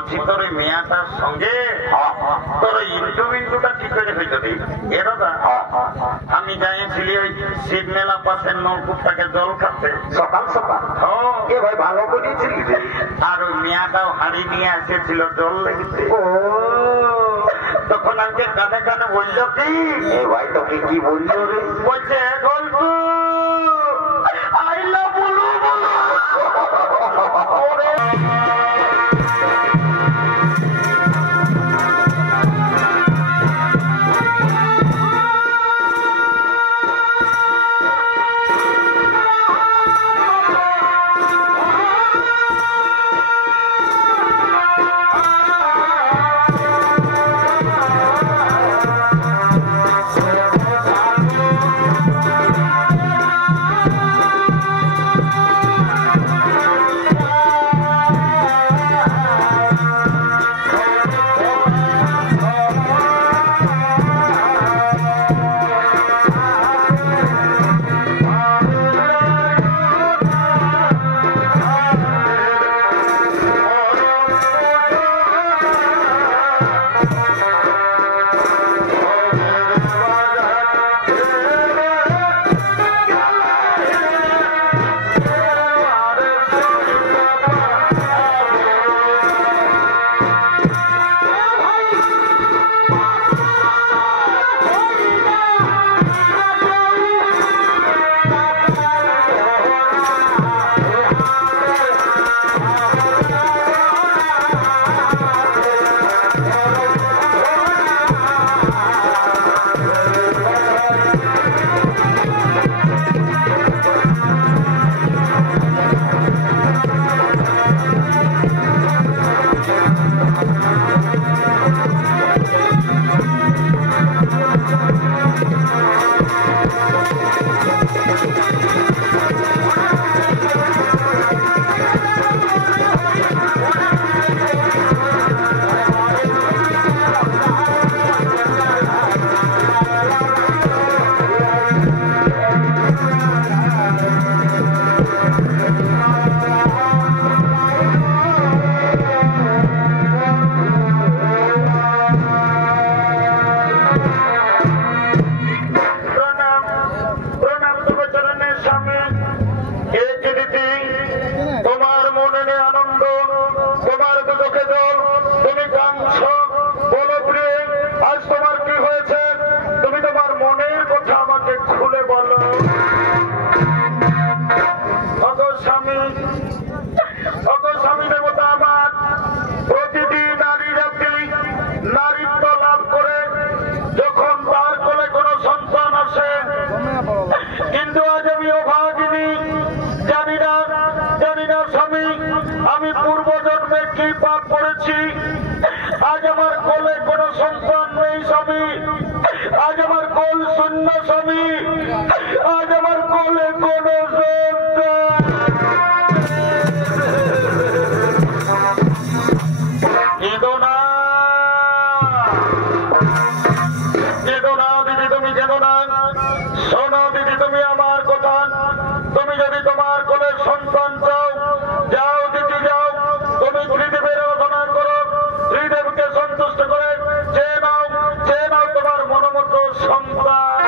বলছি তোর মেয়াটার সঙ্গে তোর ইন্টু মিন্টুটা ঠিক করে হইতো রে এ দাদা। আমি যাইছিলি ওই শিব মেলা পাশের নলকূপটাকে জল খাতে সকাল সকাল। এ ভাই ভালো করেছিলি রে। আর ওই মেয়াটাও হাড়ি নিয়ে এসেছিল জল লেগেছে। তখন আমাকে কানে কানে বললো কি এ ভাই তোকে কি বললো রে? বলছে গল্পু আই লাভ বলু সন্তান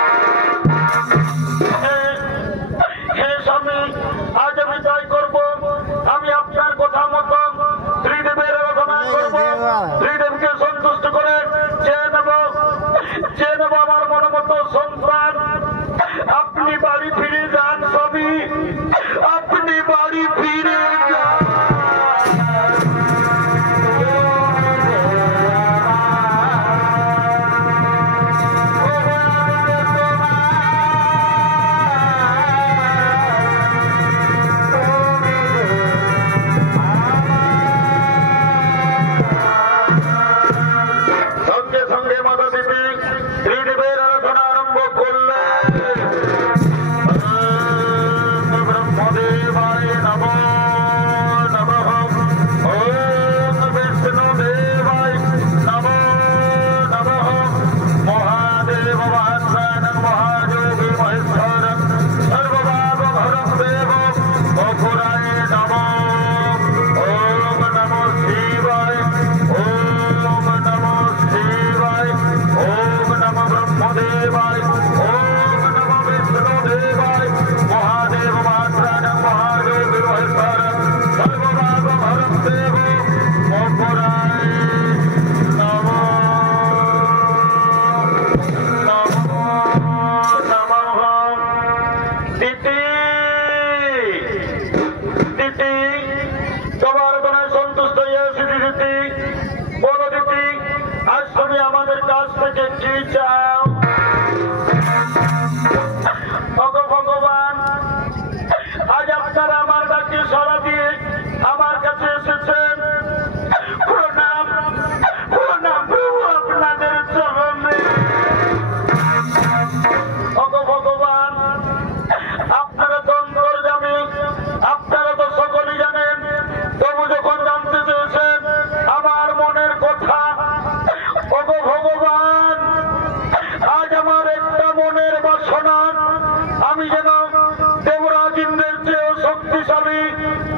আমি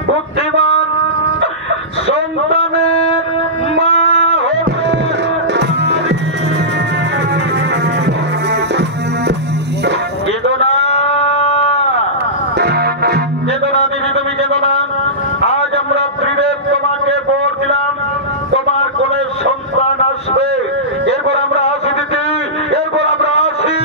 বুদ্ধিমান সন্তানের মা হতে কেঁদো না দিদি, তুমি কেঁদো না। আজ আমরা ত্রিদেব তোমাকে বর দিলাম, তোমার কোলে সন্তান আসবে। এরপর আমরা আসি দিদি, এরপর আমরা আসি।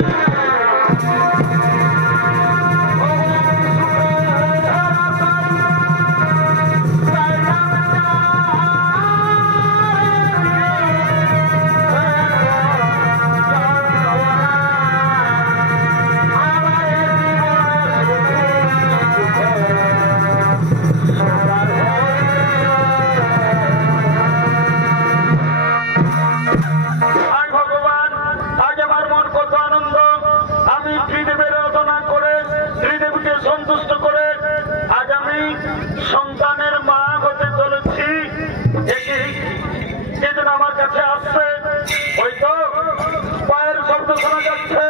সন্তুষ্ট করে আজ আমি সন্তানের মা হতে চলেছি। যেদিন আমার কাছে আসছে ওই তো পায়ের শব্দ শোনা যাচ্ছে।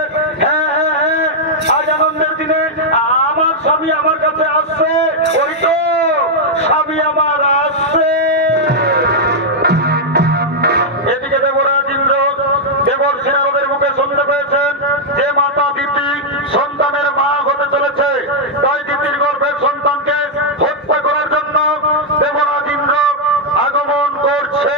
হ্যাঁ হ্যাঁ হ্যাঁ, আজ আনন্দের দিনে আমার স্বামী আমার কাছে আসছে। ওই তো স্বামী আমার আসছে। এদিকে দেবরাজ ইন্দ্র দেবর্ষি নারদের মুখে শুনতে পেয়েছেন যে মাতা দিতি সন্তানের মা হতে চলেছে, তাই দিতির গর্ভের সন্তানকে হত্যা করার জন্য দেবরাজ ইন্দ্র আগমন করছে।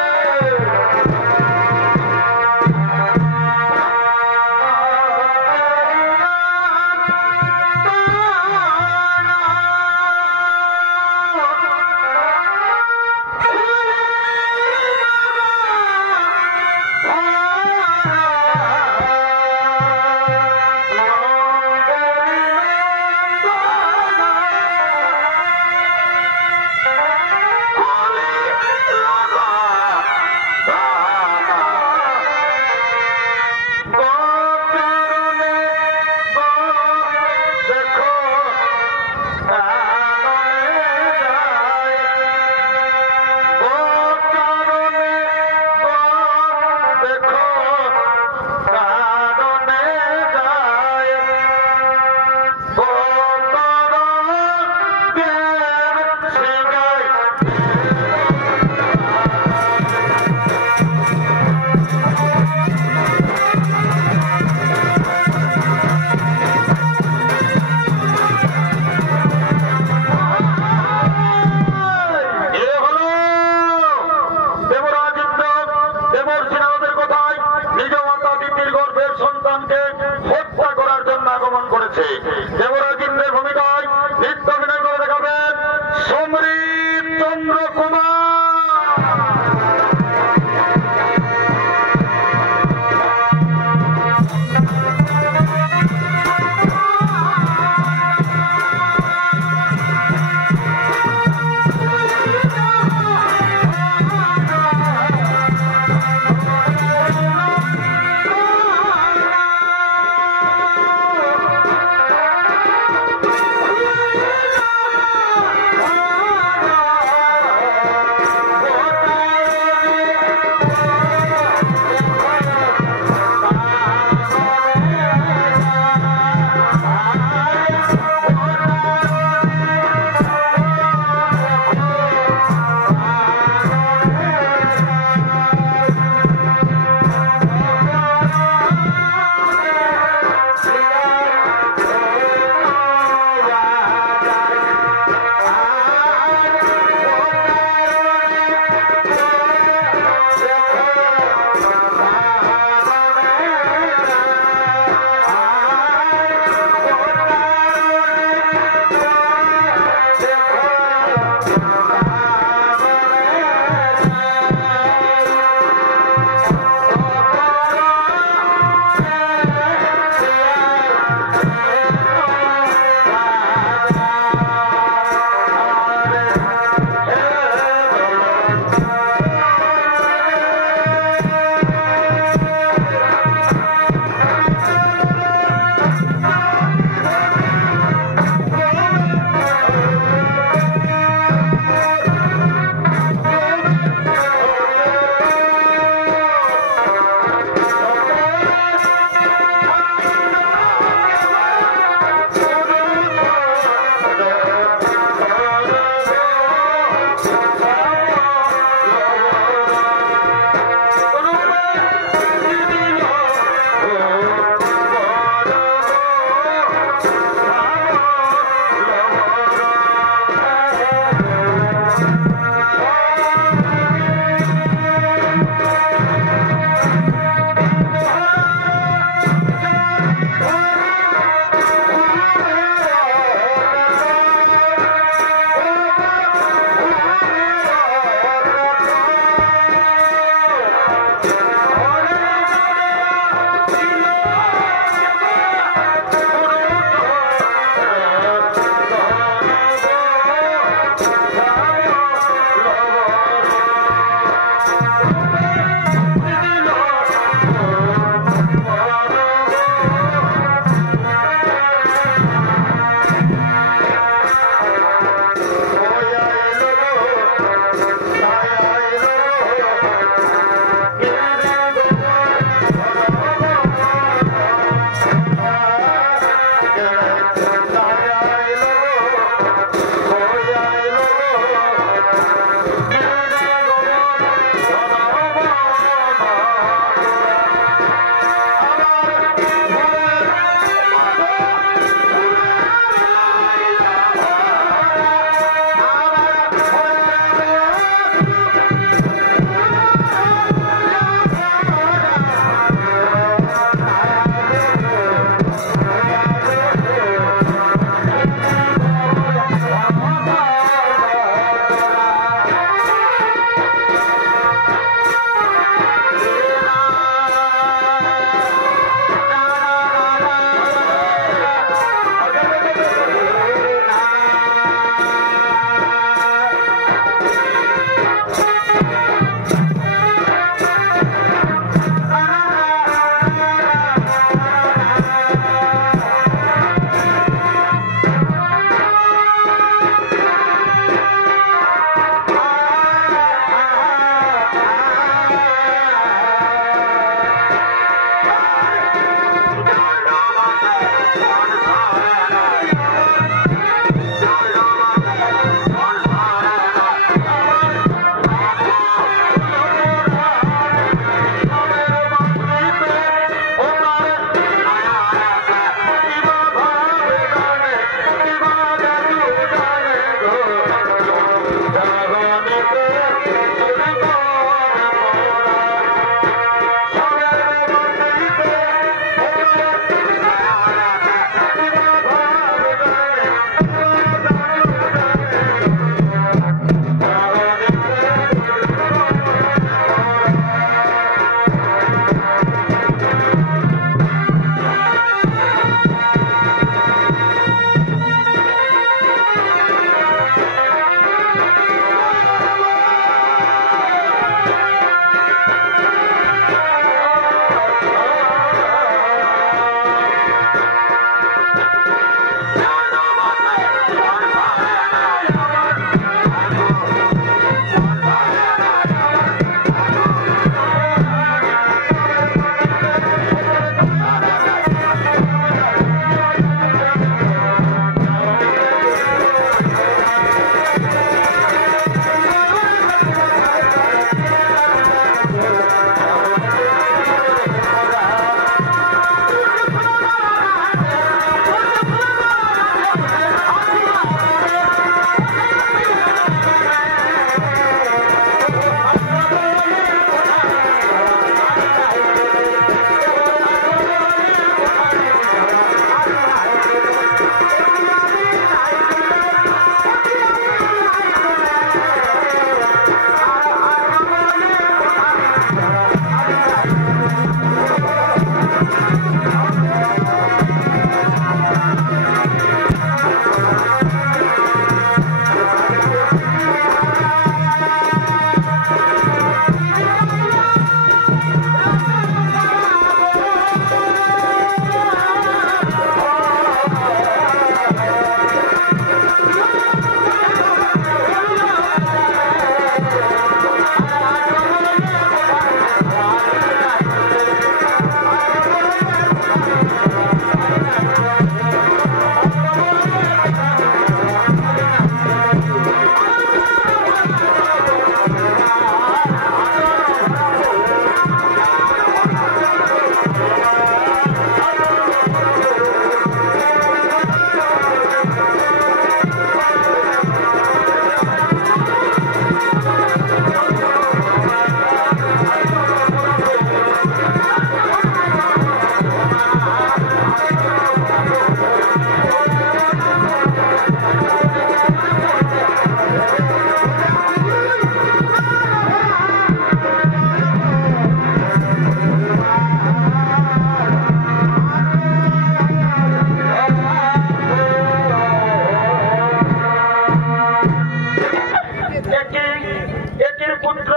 পুত্র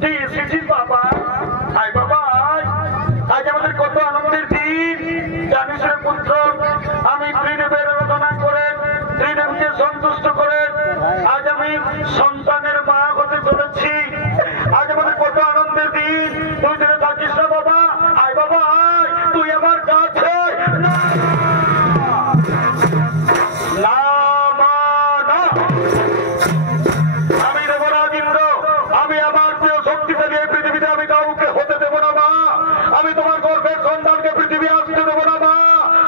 তুই এসেছিস বাবা। আয় বাবা আয়, আজ আমাদের কত আনন্দের দিন জানিস রে পুত্র। আমি ত্রিদেবের আরাধনা করে ত্রিদেবকে সন্তুষ্ট করে আজ আমি সন্তানের মা হতে চলেছি। আজ আমাদের কত আনন্দের দিন। তুই জেনে থাকিস না বাবা। আয় বাবা আয়, তুই আমার কাছে না না মা না। আমি দেবরাজ ইন্দ্র, আমি আমার প্রিয় শক্তিশালী এই পৃথিবীতে আমি কাউকে হতে দেব না মা। আমি তোমার গর্ভের সন্তানকে পৃথিবী আসতে দেব না মা।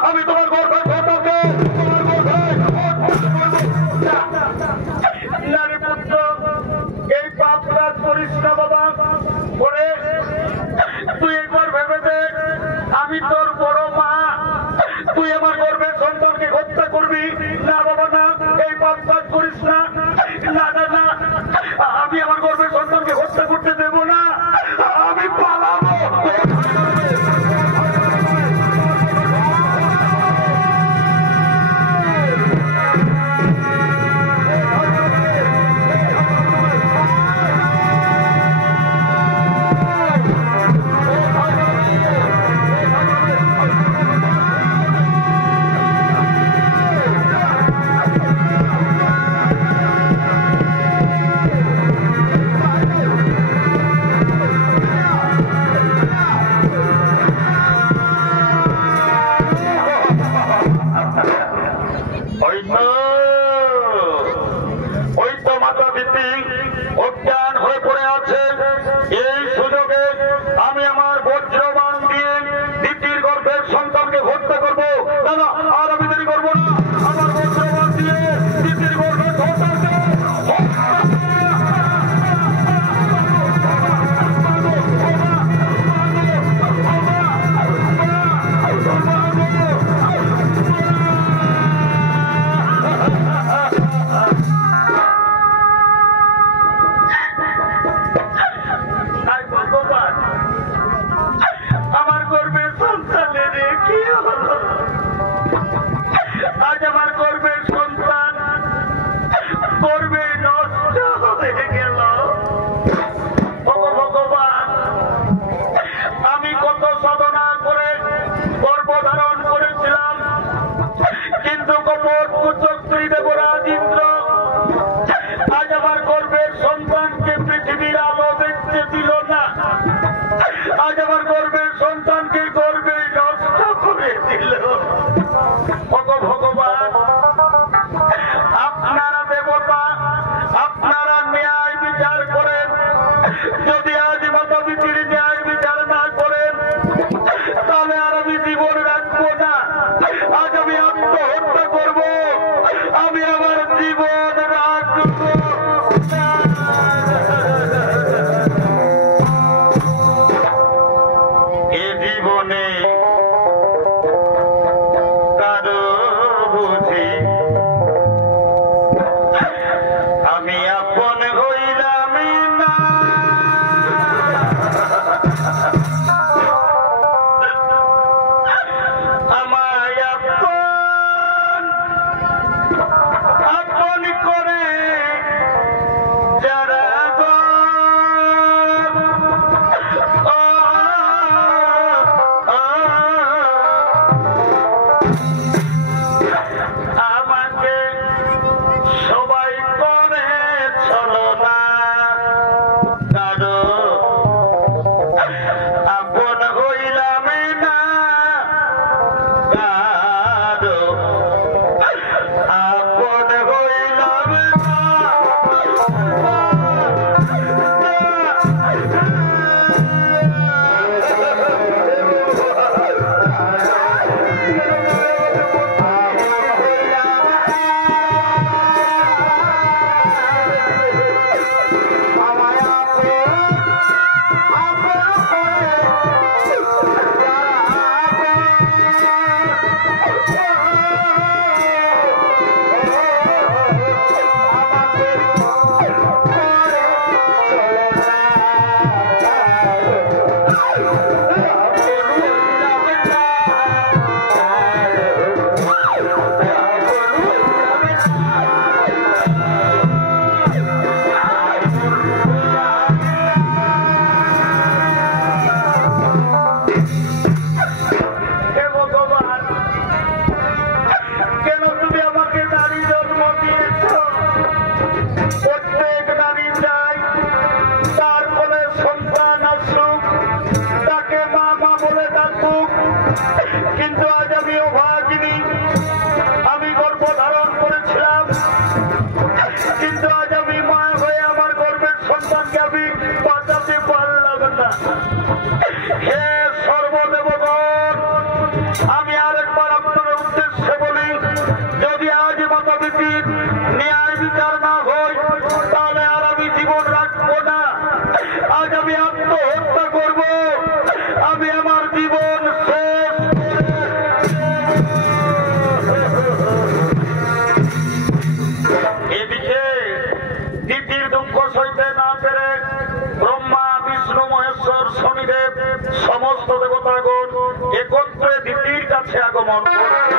আমি তোমার গর্ভের সন্তানকে তোমার গর্ভে না রে পুত্র, এই পাপ কাজ করিস না বাবা। করে তুই একবার ভেবে দেখ, আমি তোর বড় মা, তুই আমার গর্ভের সন্তানকে হত্যা করবি না বাবা না। এই পাপ কাজ করিস না। না না না, আমি আমার গর্ভের সন্তানকে হত্যা করতে দেব না। আমি পালাবো। ওই তো মাতা দিদি অজ্ঞান হয়ে পড়ে আছে। এই সুযোগে আমি আমার বজ্রবাণ দিয়ে দিদির গর্ভের সন্তানকে হত্যা করবো। দাদা আর আমি দেরি করবো না। আমার বজ্রবাণ দিয়ে দিদির গর্ভের সন্তানকে আমার গর্ভের সন্তানের কি হলো? আজ আমার গর্ভের সন্তান গর্ভে নষ্ট হয়ে গেল। ভগবান, আমি কত সাধনা করে গর্ভধারণ করেছিলাম, কিন্তু কপট কুচক ত্রিদেবরাজ ইন্দ্র আজ আমার গর্ভের সন্তানকে পৃথিবীর আলো দেখতে দিল না। আজ আমার গর্ভের সন্তানকে গর্ভে নষ্ট করে দিল। ভগবান, আপনারা দেবতা সমস্ত দেবতাগণ একত্রে দিদির কাছে আগমন করবে।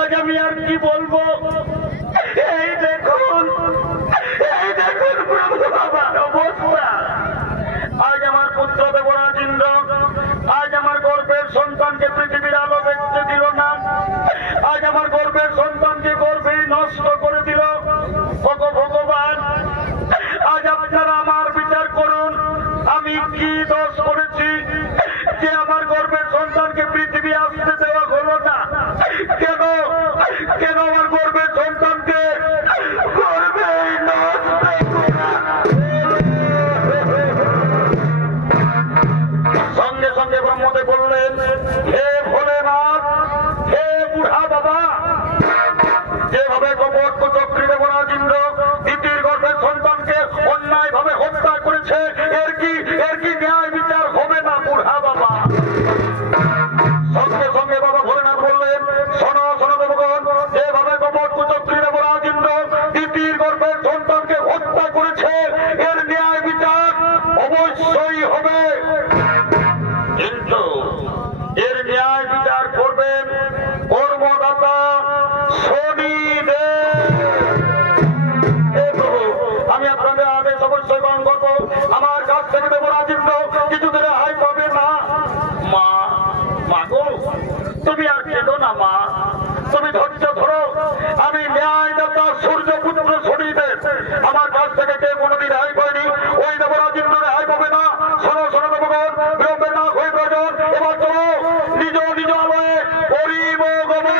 আজ আমি আর কি বলবো। এই দেখুন প্রভু বাবার অবস্থা। আজ আমার পুত্র দেবরাজ ইন্দ্র আজ আমার গর্ভের সন্তানকে পৃথিবীর আলো দেখতে আদেশ অবশ্যই পালন করবো। আমার কাছ থেকে দেবো রাজেন্দ্র কিছুদিন রেহাই পাবে না। মা, মা গো, তুমি আর কেঁদো না মা, তুমি ধৈর্য ধরো। আমি ন্যায়দাতা সূর্যপুত্র শনিদেব, আমার কাছ থেকে কেউ কোনোদিন রেহাই পায়নি, ওই দেব রাজেন্দ্র রেহাই পাবে না। শোনো শোনো দেবগণ, বিলম্বে না হয়ে প্রয়োজন, এবার চলো নিজ নিজ আলয়ে করিব গমন।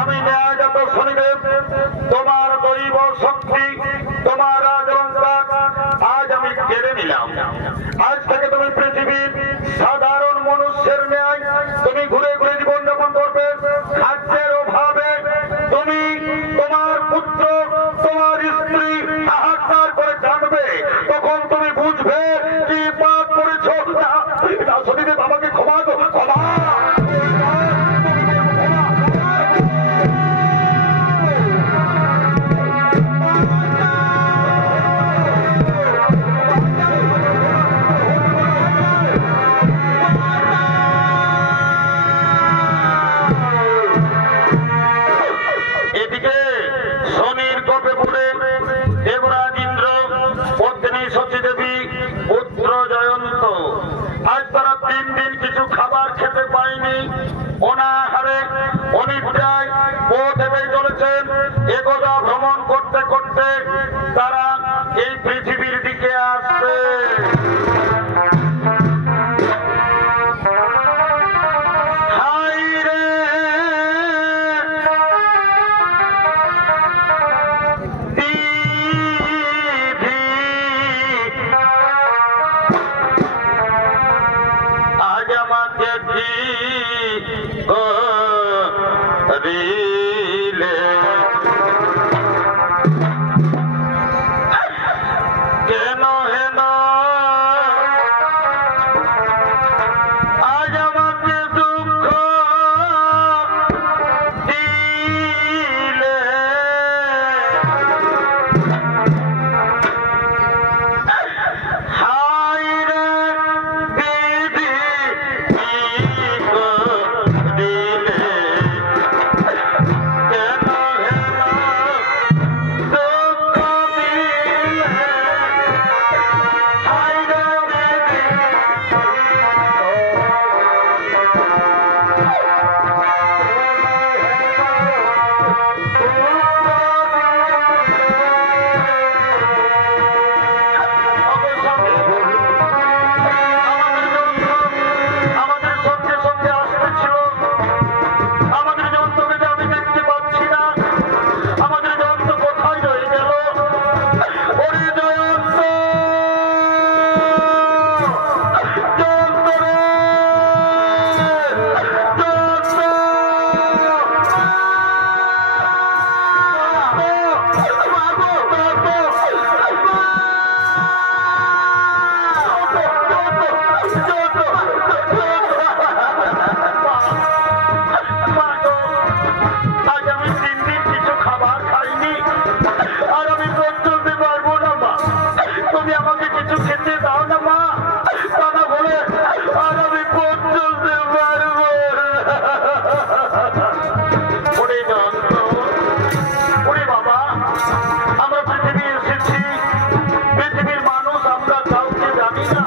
আমি ন্যায়গত শনিদেব, তোমার দৈব শক্তি, তোমার অলঙ্কার আজ আমি কেড়ে নিলাম। আজ থেকে তুমি পৃথিবীর সাধারণ মানুষের ন্যায় তুমি ঘুরে ঘুরে জীবনযাপন করবে। খাদ্যের অভাবে তুমি তোমার পুত্র, তোমার স্ত্রী হাহাকার করে জানবে, তখন তুমি বুঝবে কি পাপ করেছ। শনিদেব আমাকে ক্ষমা দো, ক্ষমা। আজ তারা 3 দিন কিছু খাবার খেতে পায়নি, অনাহারে অনিদ্রায় পথে চলেছেন। একদা ভ্রমণ করতে করতে তারা এই পৃথিবীর দিকে আসছে। কিছু খেতে দাও না মা, তা না বলে আর আমি পথ চলতে পারবো না। ওরে নন্দ, ওরে বাবা, আমরা পৃথিবী এসেছি, পৃথিবীর মানুষ আমরা কাউকে জানি না,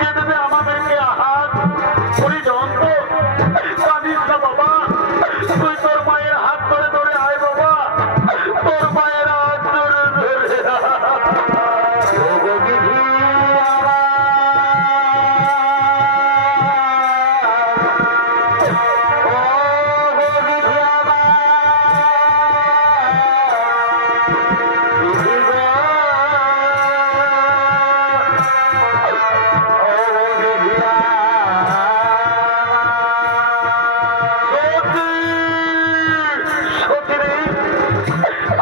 কে দেবে আমাদেরকে আহার। ওরে নন্দ, কাঁদিস না বাবা, তুই তোর মায়ের হাত ধরে ধরে আয় বাবা, তোর মায়ের হাত ধরে ধরে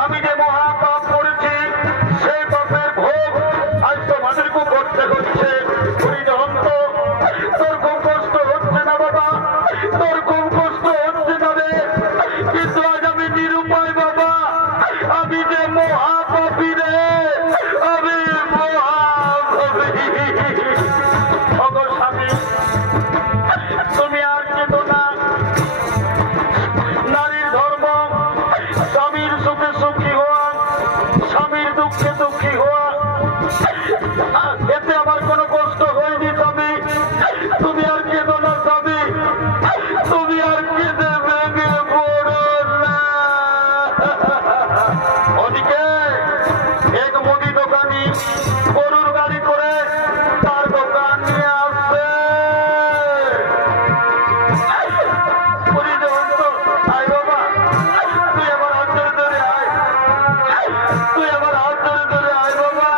আমি যে মহাপাপ করেছি সেই পাপের ভোগ আজ তোমাদেরকে করতে হচ্ছে। হরিজন্ত, তোর খুব কষ্ট হচ্ছে না বাবা, তোর খুব কষ্ট হচ্ছে না রে, কিন্তু আজ আমি নিরুপায় বাবা, আমি যে মহাপাপী রে, আমি মহাপাপী। অগো স্বামী, তুমি আর কেঁদো না। নারীর ধর্ম স্বামীর সুখে সুখী হওয়া, স্বামীর দুঃখে দুঃখী হওয়া, এতে আমার কোনো কষ্ট হয়নি স্বামী, তুমি আর কেঁদো না স্বামী, তুমি আর কেঁদে ভেঙে পড়ো না। ওদিকে এক মুদি দোকানি গরুর গাড়ি করে তার দোকান নিয়ে আসছে। আয় বাবা, তুই আমার হাত ধরে ধরে আয়, তুই আমার হাত ধরে ধরে আয় বাবা।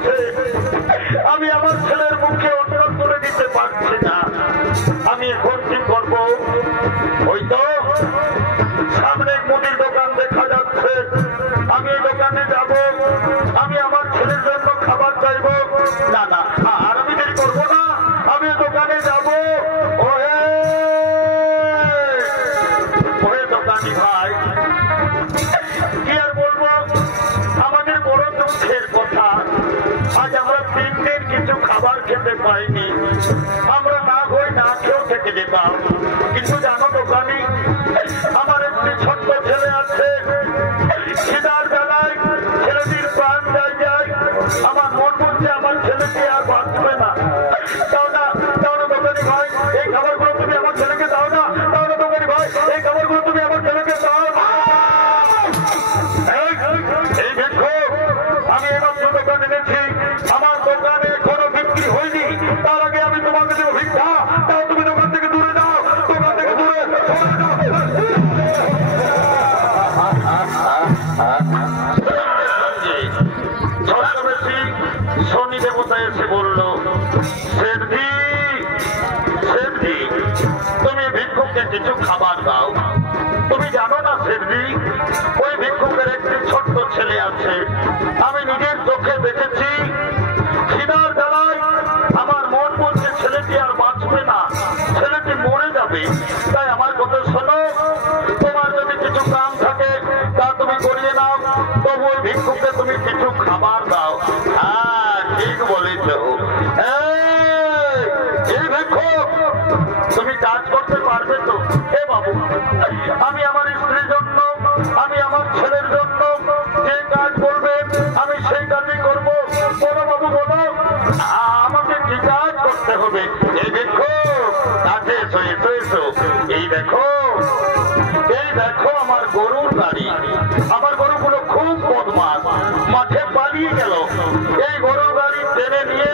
হচ্ছে, আমি আমার ছেলের মুখে অন্ন তুলে দিতে পারছি না। আমি এখন কি করব? ওই তো সামনে মুদির দোকান দেখা যাচ্ছে, আমি এই দোকানে যাব, আমি আমার ছেলের জন্য খাবার চাইব। না না, আর আমি দেরি করবো না, আমি দোকানে যাব। ওহে দোকানি ভাই, কি আর বলবো, আমাদের বড় দুঃখের কথা, আজ আমরা 3 দিন কিছু খাবার খেতে পাইনি। আমরা না হয়ে না খেয়েও থেকে যেতাম, কিন্তু জানো দোকানি, আমার একটি ছোট্ট ছেলে আছে, খিদার বেলায় ছেলেটির প্রাণ যায় যায়। আমার মন বলছে আমার ছেলেটি আর বাঁচবে না। দাও না, দাও না দোকানি ভাই, এই খাবারগুলো তুমি আমার ছেলেকে দাও না। দাও না দোকানি ভাই, এই খাবারগুলো তুমি আমার ছেলেকে দাও। এই দেখো, আমি এমাত্র দোকান এনেছি, আমার দোকানে এখনো বিক্রি হয়নি, তার আগে আমি তোমাকে দেবো ভিক্ষা। তাও তুমি দোকান থেকে দূরে যাও, দোকান থেকে দূরে ছদ্মবেশী শনি দেবতা এসে বলল, শেঠজি, শেঠজি, তুমি ভিক্ষুককে কিছু খাবার দাও। তুমি জানো না শেঠজি, ওই ভিক্ষুকের একটি ছোট্ট ছেলে আছে, আমি নিজের চোখে দেখেছি। খিদার জ্বালায় আমার মন বলছে ছেলেটি আর বাঁচবে না, ছেলেটি মরে যাবে। তাই আমার কথা শোনো, তোমার যদি কিছু কাম থাকে তা তুমি করিয়ে নাও, তবু ওই ভিক্ষুককে তুমি কিছু খাবার দাও। হ্যাঁ, ঠিক বলেছ। এই ভিক্ষুক, তুমি কাজ করতে পারবে তো? হে বাবু, আমি আমার স্ত্রীর জন্য, আমি আমার ছেলের জন্য যে কাজ বলবে আমি সেই কাজই করবো। বলো বাবু, বলো আমাকে কি কাজ করতে হবে? এই দেখো, কাছে এসো, এসো এসো। এই দেখো, এই দেখো আমার গরুর গাড়ি। আমার গরুগুলো খুব বদমাশ, মাঠে পালিয়ে গেল। এই গরুর গাড়ি টেনে নিয়ে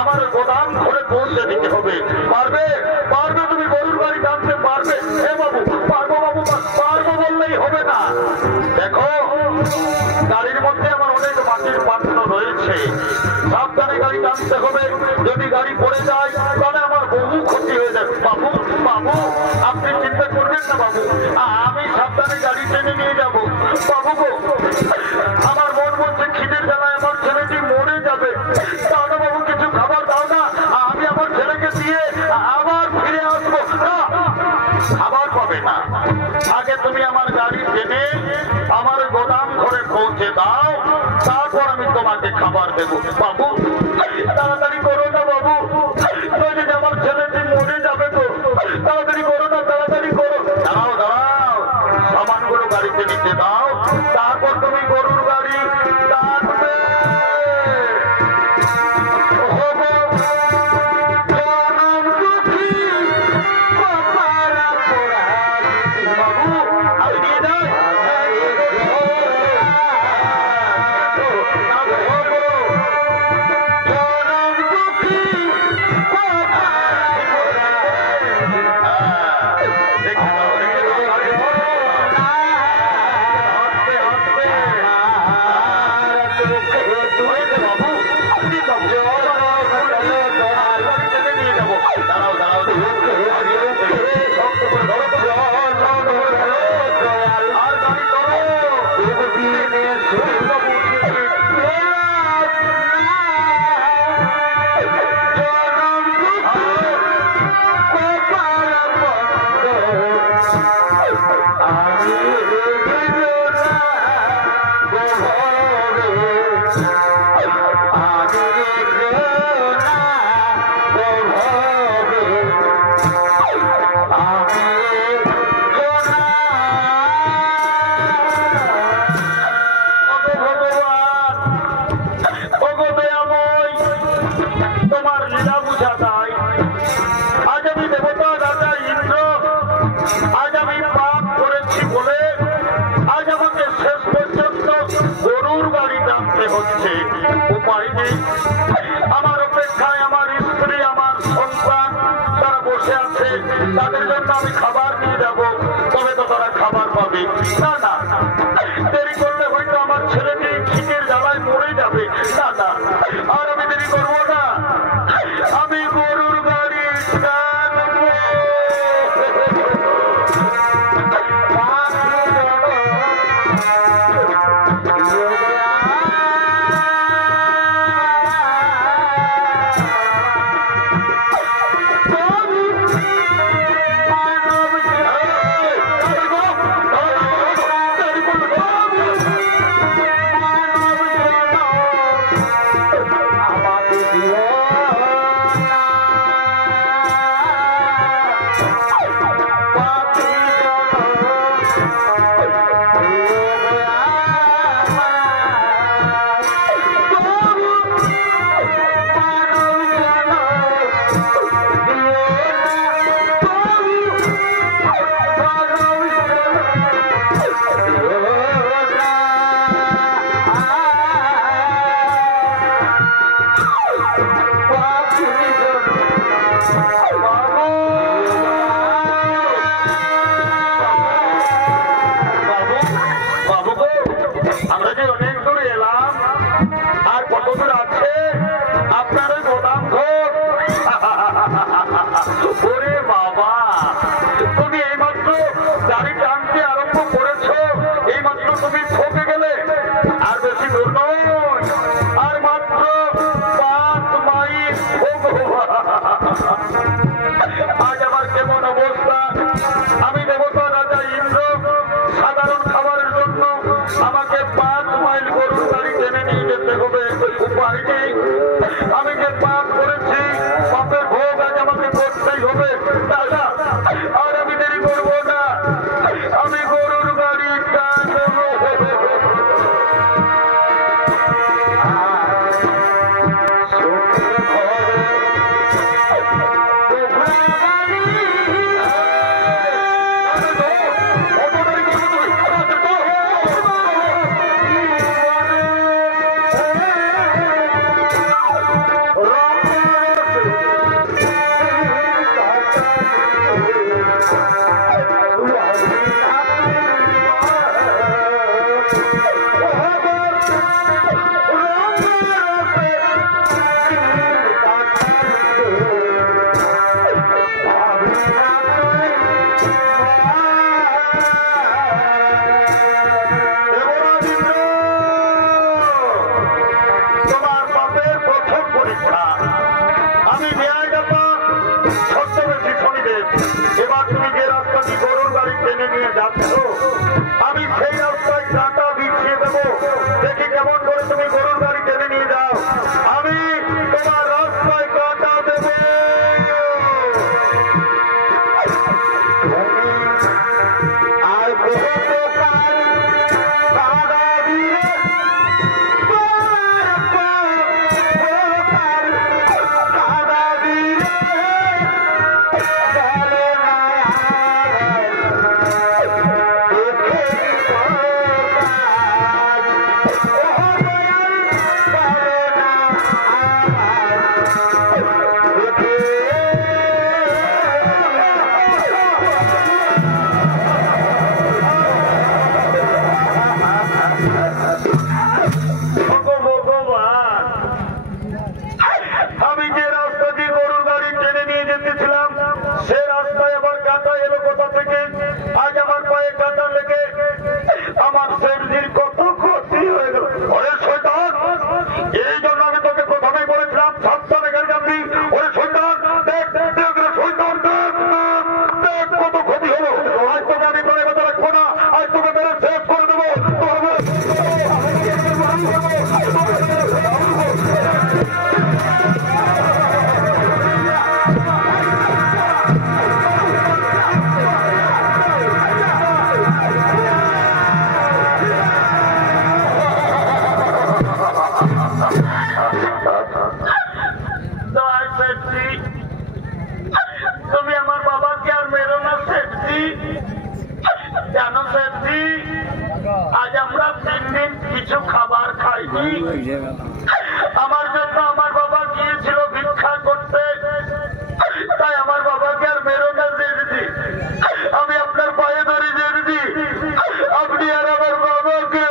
আমার গোদাম ঘরে পৌঁছে দিতে হবে। পারবে? পারবে? তুমি গরুর গাড়ি টানতে পারবে? হে বাবু, পারবো বাবু, পারবো বললেই হবে না। দেখো, গাড়ির মধ্যে আমার অনেক মাটির পাত্র রয়েছে, সাবধানে গাড়ি টানতে হবে। যদি গাড়ি পড়ে যায় তাহলে আমার বহু ক্ষতি হয়ে যাবে। বাবু, বাবু, আপনি চিন্তা করবেন না বাবু, আমি সাবধানে গাড়ি টেনে নিয়ে যাবো। বাবু গো, আমার মন বলছে খিদের জ্বালায় আমার ছেলেটি মরে যাবে। তাহলে বাবু কিছু খাবার দাও না, আমি আমার ছেলেকে দিয়ে আবার ফিরে আসবো। না, খাবার পাবে না, আগে তুমি আমার গাড়ি টেনে আমার গোদাম ঘরে পৌঁছে দাও, তারপর আমি তোমাকে খাবার দেবো। বাবু তাড়াতাড়ি করো না বাবু, নইলে আমার ছেলেটি মরে যাবে তো। তাড়াতাড়ি করো না, তাড়াতাড়ি করো। দাঁড়াও, দাঁড়াও, সামানগুলো গাড়িতে নিতে দাও, তারপর তুমি গরুর গাড়ি টানবে। আমার অপেক্ষায় আমার স্ত্রী, আমার সন্তান তারা বসে আছে, তাদের জন্য আমি খাবার নিয়ে যাব, তবে তো তারা খাবার পাবে। না না, দেরি করলে হয়তো আমার ছেলেটি খিদের জ্বালায় মরে যাবে। না না, টেনে নিয়ে যাচ্ছ, আমি সেই রাস্তায় কাঁটা বিছিয়ে দেবো, দেখি কেমন করে তুমি গরুর গাড়ি টেনে নিয়ে যাও। আমি তোমার রাস্তায় কাঁটা দেবো। আর তুমি আমার বাবাকে আর মেরো না সেফটি, জানো সেফটি, আজ আমরা 3 দিন কিছু খাবার খাইনি। আমার জন্য আমার বাবা গিয়েছিল ভিক্ষা করতে, তাই আমার বাবাকে আর মেরো না সেফটি। আমি আপনার পায়ে ধরে সেফটি, আপনি আর আমার বাবাকে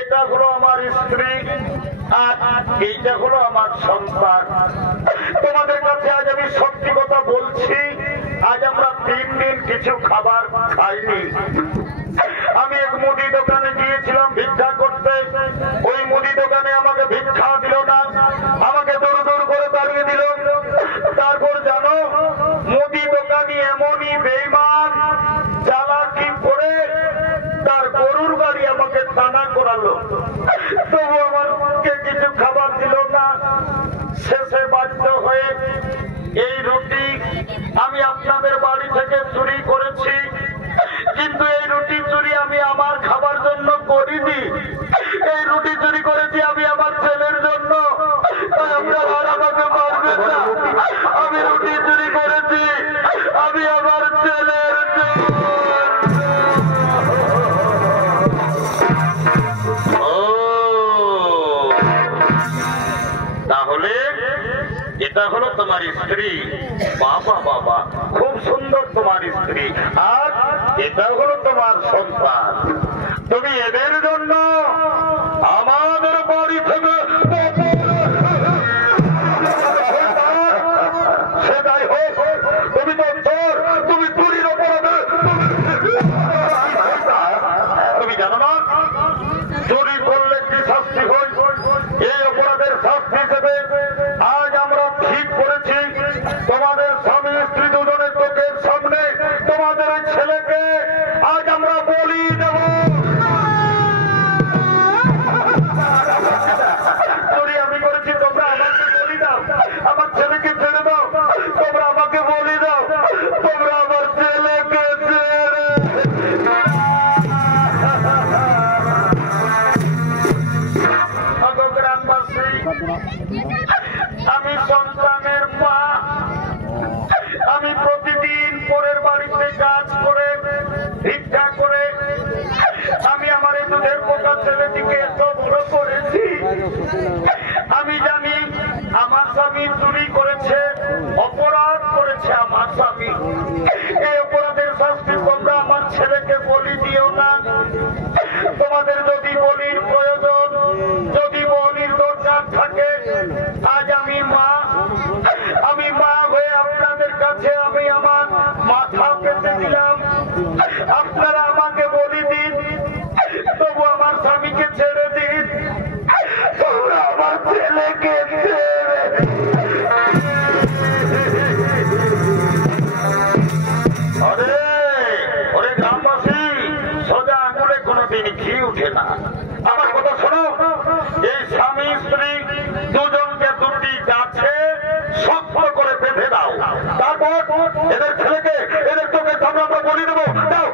এটা হলো আমার স্ত্রী আর এইটা হলো আমার সন্তান। তোমাদের কাছে আজ আমি সত্যি কথা বলছি, আজ আমরা 3 দিন কিছু খাবার খাইনি। আমি এক মুদি দোকানে গিয়েছিলাম ভিক্ষা করতে, ওই মুদি দোকানে আমাকে ভিক্ষা দিল না, আমাকে দৌড় দৌড় করে তাড়িয়ে দিল। তারপর জানো মুদি দোকানি এমনই বেঈমান চালাকি করে তার গরুর গাড়ি আমাকে টানা করালো, তবু আমাকে কিছু খাবার দিল না। শেষে বাধ্য হয়ে এই রুটি আমি আপনাদের বাড়ি থেকে চুরি করেছি, কিন্তু এই রুটি চুরি আমি আমার খাবার জন্য করিনি, এই রুটি চুরি করেছি আমি আমার ছেলের জন্য। আপনারা আর আমাকে মারবেন না, আমি রুটি চুরি করেছি আমি আমার ছেলের জন্য। তাহলে এটা হলো তোমার স্ত্রী। বাবা বাবা, খুব সুন্দর তোমার স্ত্রী। আর এটা হলো তোমার সন্তান। তুমি এদের জন্য আমাদের বাড়ি থেকে সেটাই হোক, তুমি তো চোর, তুমি চুরির অপরাধে। তুমি জানো না চুরি করলে কি শাস্তি হয়? এই অপরাধের শাস্তি হিসেবে আজ আমরা ঠিক করেছি তোমাদের স্বামী স্ত্রী দুজনের চোখের সামনে তোমাদের ছেলেকে আজ আমরা বলি দেব। চুরি আমি করেছি, তোমরা আমাকে বলি দাও, আমার ছেলেকে ছেড়ে দাও, তোমরা আমাকে বলি দাও, তোমরা আমার ছেলেকে ছেড়ে। গ্রামবাসী আমি সন্তানের মা। আমি প্রতিদিন পরের বাড়িতে কাজ করে ভিক্ষা করে আমি আমার এই দুধের পোকা ছেলেটিকে এত বড় করেছি। আমি জানি আমার স্বামী চুরি করেছে, অপরাধ করেছে আমার স্বামী। এই অপরাধের শাস্তি তোমরা আমার ছেলেকে বলি দিও না। তোমাদের যদি বলির প্রয়োজন, যদি বলির দরকার থাকে, আজ আমি মা হয়ে আপনাদের কাছে আমি আমার মাথা পেতে দিলাম। আপনারা আমাকে বলি দিন, তবু আমার স্বামীকে ছেড়ে দিন। তোমরা আমার ছেলেকে ছেড়ে ওরে গ্রামবাসী, সোজা আঙুলে কোনোদিন ঘি উঠে না। আমার কথা শোনো, এই স্বামী স্ত্রী দুজনকে দুটি গাছে শক্ত করে বেঁধে দাও। তারপর এদের ছেলেকে এদের চোখের সামনে আমরা বলি দেবো। দাও।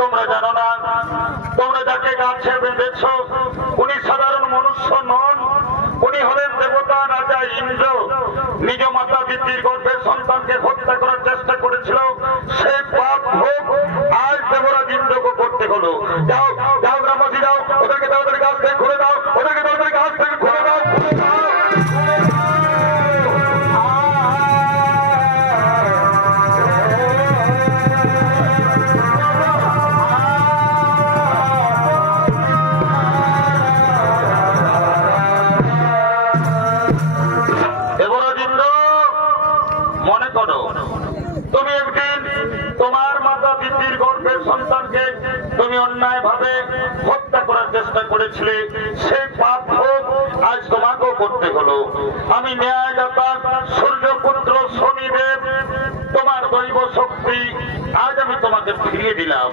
তোমরা জানো না, তোমরা যাকে গাছে বেঁধেছ উনি সাধারণ মনুষ্য নন, উনি হলেন দেবতা রাজা ইন্দ্র। নিজ মাতা দিদির গর্ভের সন্তানকে হত্যা করার চেষ্টা করেছিল, সেই পাপ ভোগ আজ দেবরাজ ইন্দ্রকে করতে হলো। যাও যাও গ্রামবাসী, যাও ওদেরকে তাড়াতাড়ি গাছ থেকে খুলে দাও, ওদেরকে তাড়াতাড়ি গাছ থেকে খুলে দাও। তুমি একদিন তোমার মাতা দিদির গর্ভের সন্তানকে তুমি অন্যায় ভাবে হত্যা করার চেষ্টা করেছিলে, সেই পাপ ভোগ আজ তোমাকেও করতে হলো। আমি ন্যায়দাতা সূর্যপুত্র শনিদেব, তোমার দৈব শক্তি আজ আমি তোমাকে ফিরিয়ে দিলাম।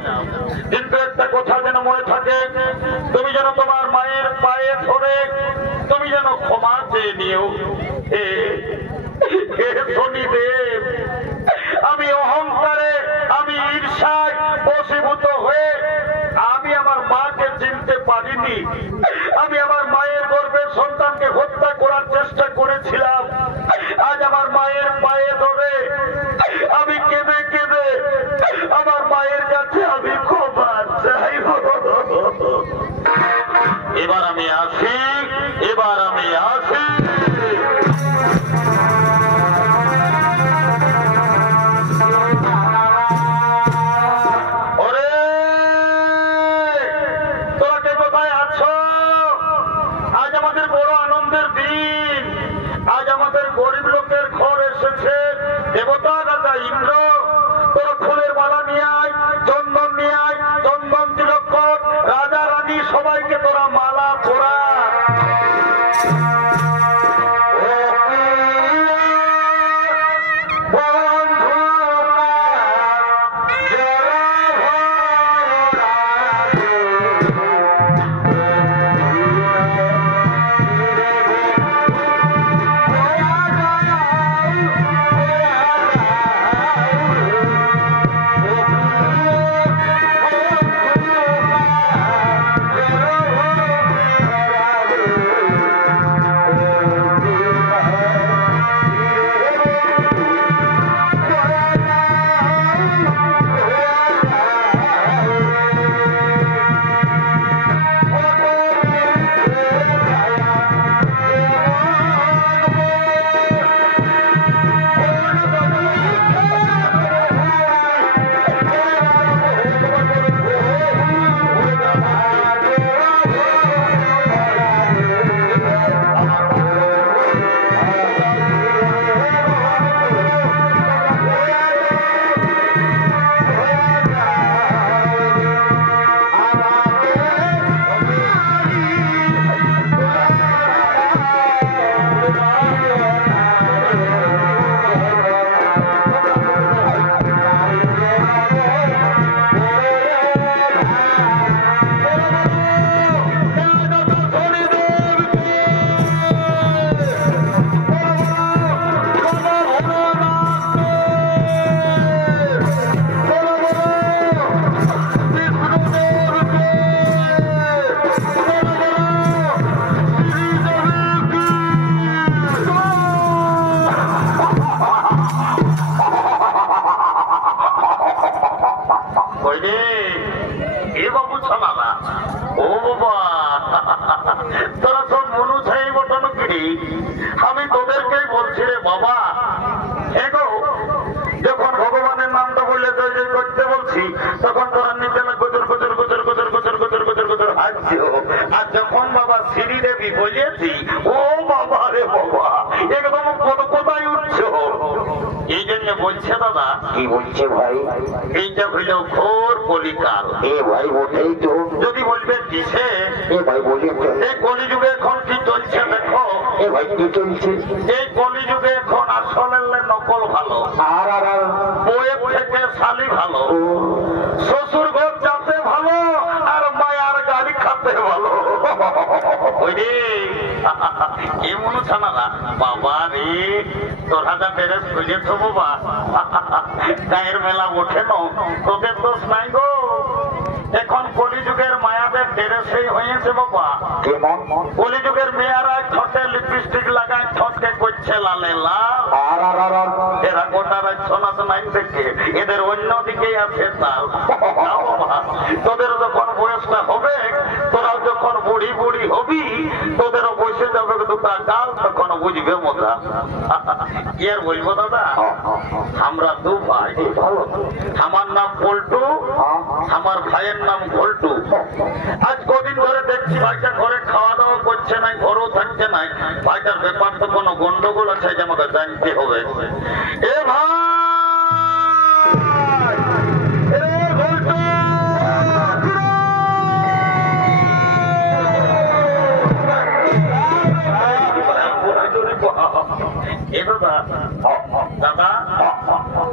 কিন্তু একটা কথা যেন মনে থাকে, তুমি যেন তোমার মায়ের পায়ে ধরে তুমি যেন ক্ষমা চেয়ে নিও। হে শনিদেব, আমি অহংকারে, আমি ঈর্ষায় বশীভূত হয়ে আমি আমার মাকে চিনতে পারিনি। আমি আমার মায়ের গর্ভের সন্তানকে হত্যা করার চেষ্টা করেছিলাম। আজ আমার মায়ের পায়ে ধরে আমি কেঁদে কেঁদে আমার মায়ের কাছে আমি ক্ষমা চাইব। এবার আমি আসি, এবার আমি আসি। গরিব লোকের ঘর এসেছে দেবতা রাজা ইন্দ্র, তোর ফুলের মালা নিয়ে আয়, চন্দন নিয়ে আয়, চন্দন তিলক কর, রাজা রানী সবাইকে তোরা মালা পরা। তোরা সব মনুষাই বটন কি? আমি তোদেরকেই বলছি রে বাবা, এগো যখন ভগবানের নামটা বললে জয় জয় করতে বলছি, তখন তোরা নিচে না গুজর গুজর গুজর গুজর গুজর গুজর গুজর গুজর হাসছো। আর যখন বাবা শ্রীদেবী বলেছি, ও বাবা রে বাবা, একদম কোথায় উঠছো? এই জন্য বলছে দাদা। কি বলছে ভাই? এইটা হইল ঘোর কলিকাল। এ ভাই বটেই তো। যদি বলবে কিসে? এ ভাই বলি এই কলিযুগে এখন কি চলছে দেখো। এ ভাই কি চলছে? এই কলিযুগে এখন আসলের নকল ভালো, আর আর বইয়ের থেকে শালি ভালো, শ্বশুর ঘর যাতে ভালো, আর মায়ার গাড়ি খাতে ভালো। ওই রে এমন ছানা বাবা রে, তোরা যা বেড়ে বুঝেছ বাবা, গায়ের মেলা ওঠে না, তোদের দোষ নাই গো। এখন কলিযুগের মায়াদের ড্রেসেই হয়েছে বাবা। কেমন? কলিযুগের মেয়েরা ঠোঁটে লিপস্টিক লাগায়, ঠোঁটকে করছে লালে লাল। এরা গোটা রাত শোনাত নাই দেখে এদের অন্যদিকে আছে তাল। তোদের যখন বয়সটা হবে, তোরা যখন বুড়ি বুড়ি হবি, তোদেরও বসে যাবে দুটা গাল, তখন বুঝবে মজা। কি আর বলবো দাদা, আমরা দু ভাই। আমার নাম পল্টু, আমার ভাইয়ের নাম ঘোলটু। আজ কদিন ধরে দেখছি ভাইটা ঘরে খাওয়া দাওয়া করছে নাই, ঘরেও থাকছে নাই। ভাইটার ব্যাপার তো কোনো গন্ডগোল আছে যে আমাকে জানতে হবে। এ ভাই, দাদা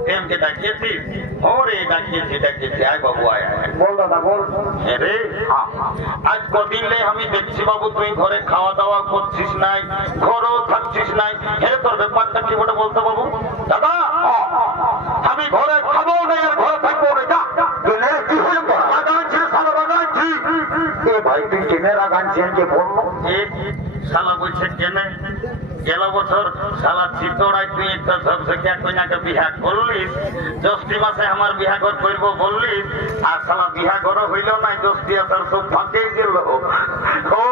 প্রেমকে ডাকিয়েছি? ওরে ডাকিয়েছি ডাকিয়েছি, আয় বাবু আয়। বল দাদা বল। রে আজ কদিন আমি দেখছি বাবু তুই ঘরে খাওয়া দাওয়া করছিস নাই, ঘরেও থাকছিস নাই। হে তোর ব্যাপারটা কি বলে বলতো বাবু? দাদা আমি ঘরে খাবো নাই আর ঘরে থাকবো না। ভাই তুই কেনে রাগানছেন যে বললো? শালা বলছে কেনে? গেল বছর শালা চিতড়ায় তুই একটা ঝকঝকিয়া কইনাকে বিহা করলিস, জ্যৈষ্ঠী মাসে আমার বিহাঘর করব বললিস, আর শালা বিহাঘর হইল নাই, জ্যৈষ্ঠী আসার সব ফাঁকে গেল। ও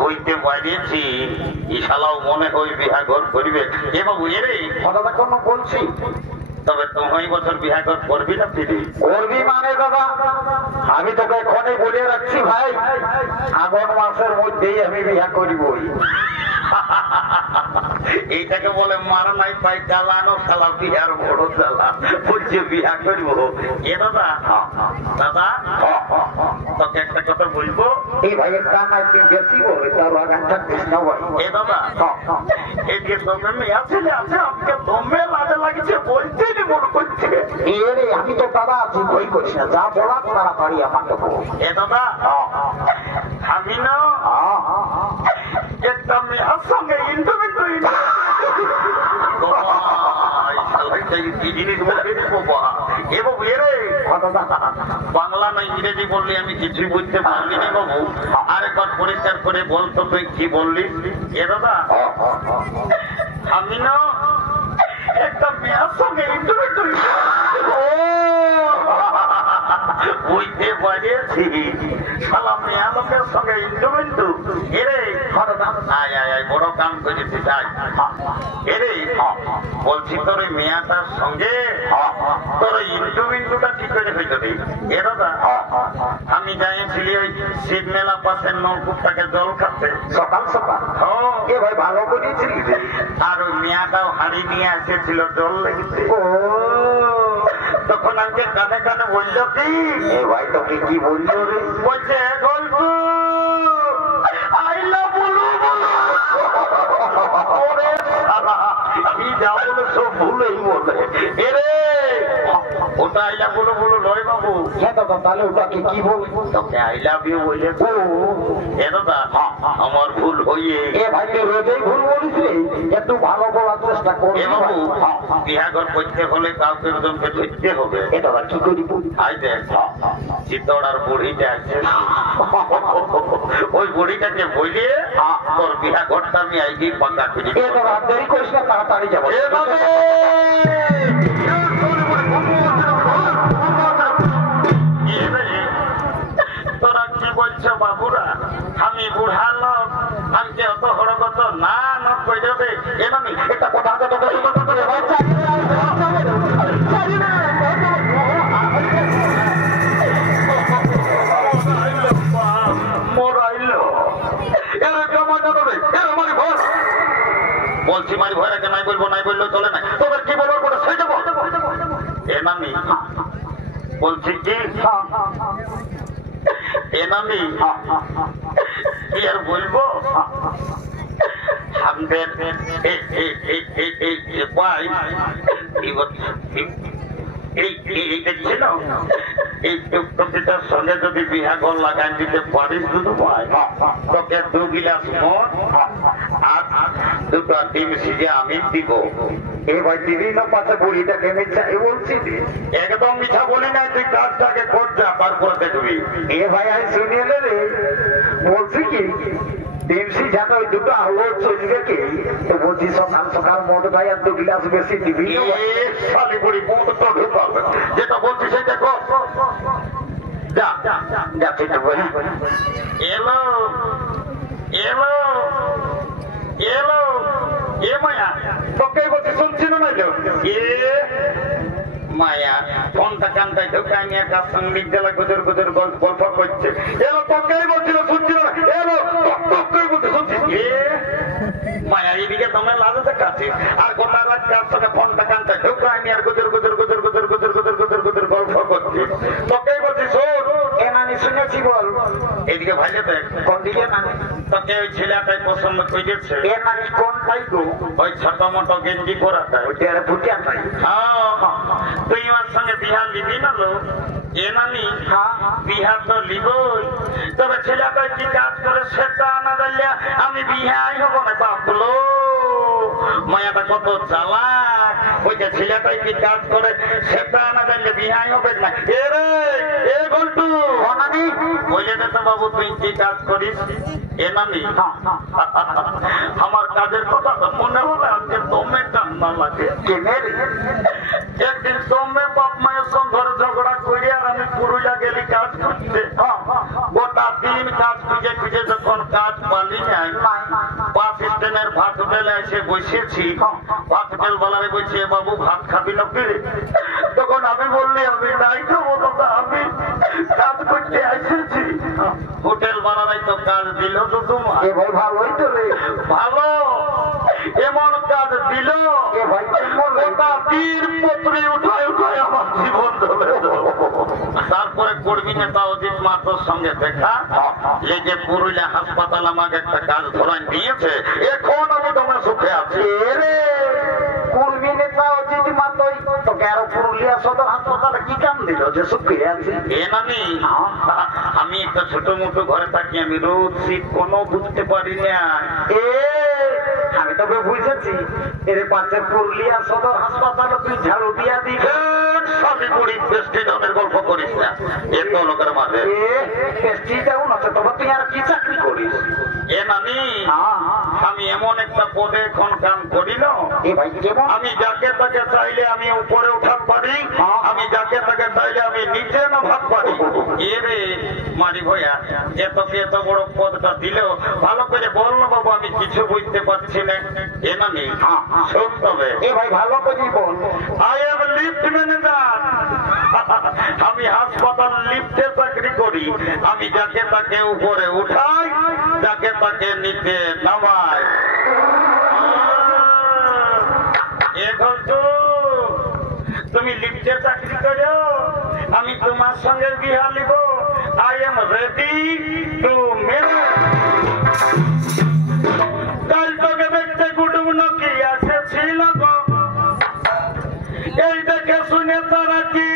বইতে বাইরেছি ই শালাও মনে হয় বিহাঘর করিবে। এ বাবু এরে দাদা কোন বলছি, তবে তুমি বছর বিহাঘর করবি না? ফিরি করবি মানে দাদা আমি তোকে এখনই বলে রাখছি ভাই, আগন মাসের মধ্যেই আমি বিহা করিবই। এইটাকে বলে মারা নাই পাই চালানো, শালা বিহার বড় চালা, বলছে বিহা করব। এ দাদা দাদা তোকে একটা কথা বলবো। এই ভাইয়ের কান তুই বেশি বলে তার আগান থাকতিস না ভাই। এ দাদা এই যে তোমরা মেয়ে ছেলে আছে, আমাকে তোমরা লাজে লাগছে বলতে নি মনে করছে। এরে আমি তো দাদা আছি, ভয় করিস না, যা বলা তাড়াতাড়ি আমাকে বল। এ দাদা আমি না একটা মেয়ের সঙ্গে বাংলা না ইংরেজি বললি আমি কিছুই বুঝতে পারলি না বাবু, আরেকবার পরিষ্কার করে বলতো তুই কি বললি? এ দাদা আমি না একটা মেয়ের সঙ্গে বুঝতে পারিয়েছি, শালা মেয়া লোকের সঙ্গে ইন্টুমিন্টু। এরে বড় কাম করেছি তাই। এরে বলছি তোর ওই মেয়াটার সঙ্গে তোর ওই ইন্টুমিন্টুটা কি করে হইতো রে? এ দাদা আমি যাইছিলি ওই শিব মেলা পাশের নলকূপটাকে জল খাতে সকাল সকাল। এ ভাই ভালো করেছিলি রে। আর ওই মেয়াটাও হাড়ি নিয়ে এসেছিল জল লেগেছে। তখন আমাকে কানে কানে বলল কি? এ ভাই তোকে কি বললো রে? বলছে গল্প আইলা বলো যা বলে সব ভুলেই বলে। এরে ওটা আইলা বলো বলো নয় বাবু। হ্যাঁ দাদা তাহলে ওটাকে কি বলবো? তোকে আই লাভ ইউ বলে। এ দাদা আমার ভুল হইয়ে। এ ভাই তুই রোজই ভুল বলিস রে, একটু ভালো বলার চেষ্টা করবি। এ বাবু বিহাঘর করতে হলে কাউকে ওজনকে ধরতে হবে। এ দাদা কি করিব? আই দেখ চিতড়ার বুড়িটা আছে, ওই বুড়িটাকে বলিয়ে তোর বিহাঘরটা আমি আইডি পাকা করি। এ দাদা দেরি করিস না, তাড়াতাড়ি যাবো। তোরা কি বলছো বাবুরা? আমি বুড়া লোক, আমি অত হড়গত না কই যাবে। এ মানে একটা কথা বলছি মারি ভয় রাখে, নাই বলবো নাই বললেও চলে না। তোদের কি বলবো ওটা সেটা বল। এ নামি বলছি কি, এ নামি কি আর বলবো, আমাদের এই দেখছিল এই প্রতিটার সঙ্গে যদি বিহা গল লাগাই দিতে পারিস দুধ ভাই তোকে 2 গিলাস মদ আর 2টা ডিম সিজে আমি দিব। এ ভাই দিবি না পাশে বুড়িটাকে মিথ্যা বলছি? একদম মিথ্যা বলি নাই, তুই কাজটাকে কর যা, তারপর দেখবি। এ ভাই আমি শুনিয়ে রে বলছি কি ডিমসি যেন ওই 2টা হলো চলবে কি, তো বলছি সকাল সকাল মদ ভাই আর 2 গিলাস বেশি দিবি না। শালি বুড়ি মদ তো ঢুকাবে, যেটা বলছি সেটা কর। যা যা ঠিক আছে। এলো এলো এলো এ মায়া, তোকে বলছি শুনছি না এ মায়া কোনটা কান্তায় ঢুকায় নিয়ে কার সঙ্গে গেলা গুজর গুজর গল্প করছে। এলো তোকেই বলছিল শুনছিল না, এলো তোকেই বলছি শুনছি। এ মায়া এদিকে তোমার লাজে দেখাচ্ছি আর গোটা রাত কার সঙ্গে ফোনটা কান্তায় ঢুকায় নিয়ে আর গুজর গুজর গুজর গুজর গুজর গুজর গুজর গুজর গল্প করছে। তোকেই বলছি শোন। এ নানি শুনেছি বল। এদিকে ভাইলে দেখ কোন দিকে নানি? তোকে ওই ছেলেটাই পছন্দ করেছে। এ নানি কোনটাই গো? ওই ছোট মোটো গেঞ্জি পরাটা ওইটা আর ভুটিয়া নাই। তুই আমার সঙ্গে বিহার লিবি না লো? এ নানি বিহার তো লিবই, তবে ছেলেটা কি কাজ করে সেটা না জানলে আমি বিহাই হবো না বাপলো। মায়াটা কত চালাক, ওই যে ছেলেটাই কি কাজ করে সেটা না জানলে বিহাই হবে না। এ রে এ গল্টু বলে দে তো বাবু তুই কি কাজ করিস? এ নানি আমার কাজের কথা তো মনে হলো আজকে দমে কান্না লাগে। একদিন সোমে বাপ মায়ের সঙ্গে ঘরে ঝগড়া করি আর আমি পুরুলিয়া গেলি কাজ করতে। গোটা দিন কাজ খুঁজে খুঁজে যখন কাজ পালি নাই, বাস স্ট্যান্ডের ভাত হোটেলে এসে বসেছি। ভাত হোটেল বলারে বলছে বাবু ভাত খাবি না ফিরে? তখন আমি বললি আমি নাই খাবো, দাদা আমি কাজ করতে এসেছি। হোটেল বানারাই তো কাজ দিল তো তোমার ভালোই তো রে, ভালো এমন কাজ দিল গোটা দিন পত্রী উঠায় উঠায় আমার জীবন ধরে। তারপরে কর্মী নেতা অজিত মাত্রর সঙ্গে দেখা, এই যে পুরুলিয়া হাসপাতাল আমাকে একটা কাজ ধরান দিয়েছে, এখন আমি তোমার সুখে আছি। কর্মী নেতা অজিত মাত্রই তোকে আরো পুরুলিয়া সদর হাসপাতালে কি কাম দিল যে সুখে আছি? এ নানি আমি একটা ছোট মোটো ঘরে থাকি, আমি রোদ শীত কোনো বুঝতে পারি না। আমি তবে বুঝেছি এর পাশে পুরুলিয়া সদর হাসপাতালে তুই ঝাড়ু দিয়া দিবি। সবই বুড়ি প্রেস্টিজনের গল্প করিস না এত লোকের মাঝে। প্রেস্টিজটাও না, তবে তুই আর কি চাকরি করিস? এ নানি আমি এমন একটা পদে এখন কাম করি না, আমি যাকে তাকে চাইলে আমি উপরে উঠাতে পারি, আমি যাকে তাকে চাইলে আমি নিচে না ভাগ পারি। এরে মারি ভয়া যে তোকে এত বড় পদটা দিল, ভালো করে বল না বাবু, আমি কিছু বুঝতে পারছি না। এ নানি শোন তবে ভাই ভালো করে বল। আই এম লিফট ম্যানেজার, আমি হাসপাতাল লিফটে চাকরি করি। আমি যাকে তাকে উপরে উঠাই, যাকে তাকে নিচে নামাই। এখন তো তুমি লিফটে চাকরি করো, আমি তোমার সঙ্গে বিহার নিব। I am ready to marriage. কাল তোকে দেখতে কুটুম নাকি এসেছিল গো, এই দেখে শুনে তারা কি